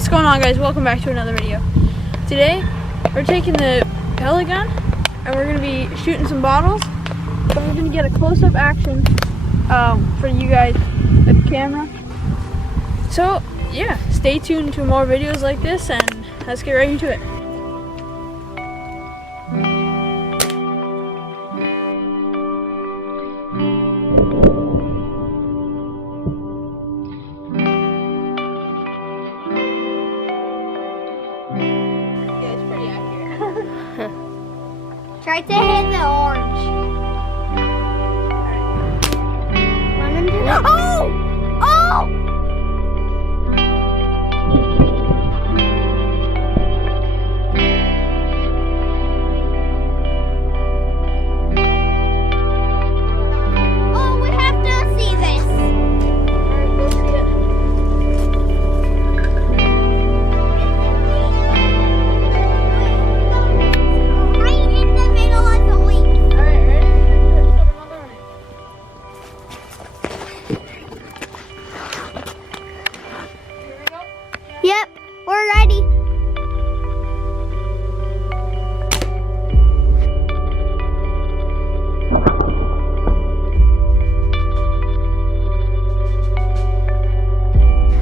What's going on, guys? Welcome back to another video. Today we're taking the pellet gun and we're going to be shooting some bottles. So we're going to get a close-up action for you guys with the camera. So yeah, stay tuned to more videos like this and let's get right into it. Try to hit the orange. Run into the... Oh! Oh! Oh, we have to see this. Alright, go see it. Yep, we're ready.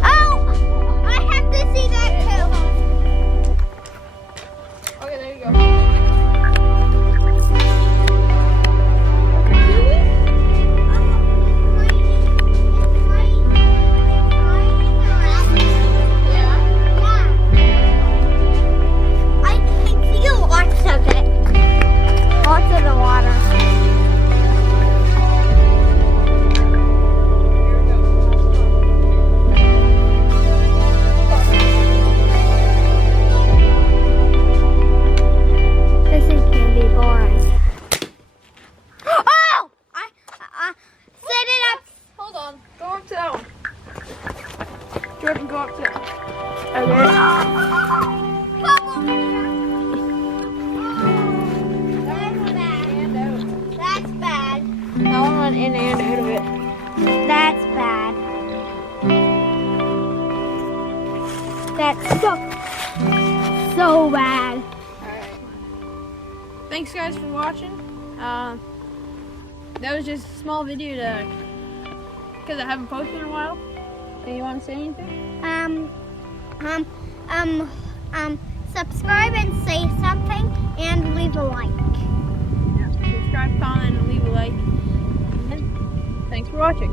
Oh, I have to see that too. Okay, there you go. Jordan, go up to that. Okay. That's bad. That one went in and out of it. That's bad. That's so bad. Alright. Thanks, guys, for watching. That was just a small video because I haven't posted in a while. Do you want to say anything? Subscribe and say something and leave a like. Yeah. Subscribe, comment, and leave a like. And thanks for watching.